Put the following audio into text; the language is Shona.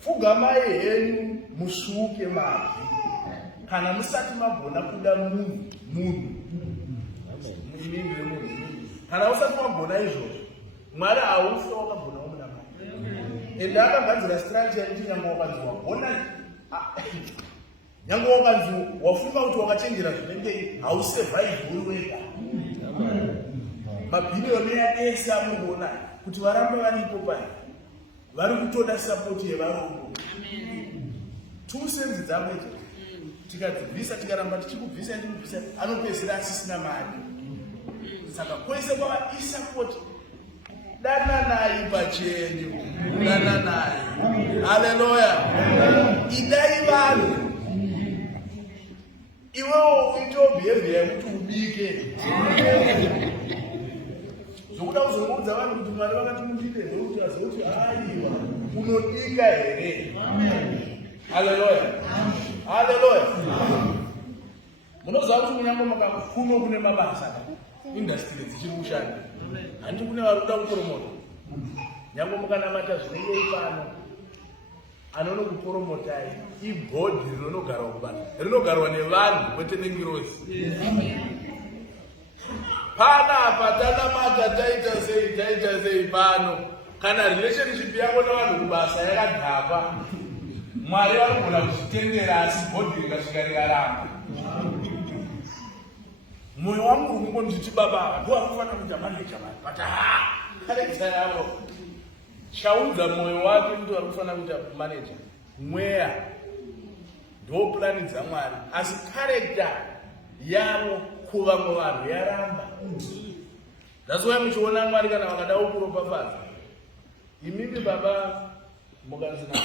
Pfugamai henyu musuke mabvi kana musati mabona kuda munhu kana usati mabona izvozvo Mwari haufi wakabona wamuna mai ende akagadzira structure yekuti nyangwe wakanzi wabona nyangwe wakanzi wafunga kuti wakachenjera zvinenge hausurvive wega mabhiriyoni ese amuona kuti varamba varipo pai vari kutoda support yevarombo tusenzi dzavo idzo tikadzibvisa tikaramba tichikubvisa anopedzisira asisina mari saka kwese kwava isapoti dananai pachenyu dananai haleluya idai vanhu iwewo uite behavior yekuti ubike zvokuda kuzoudza vanhu kuti Mwari vakati mundidembe kuti azouti aiwa unodika here haleluya haleluya munoziva kuti munyange makakuno kune mabasa industry dzichiri kushanda handi kune vari kuda kuporomota nyange mukanamata zvinenge ipano anonokupromotai ibhodhi rinogarwa kubasa rinogarwa nevanhu kwete nengirozi panapa tanamata taita sei pano kana relationship yako navanhu kubasa yakadhapa Mwari vanogona kuzvitendera asi bhodhi rikasvika rikaramba mwoyo wangu ungonditi baba ndo anofanira kuita maneja mari but karekta yavo chaudza mwoyo wake ndo ari kufanira kuita maneja mweya ndo plani dzaMwari asi karekta yavo kuvamwe vanhu yaramba. That's why muchiona Mwari kana vakada kuropafadza imimi baba mukanzina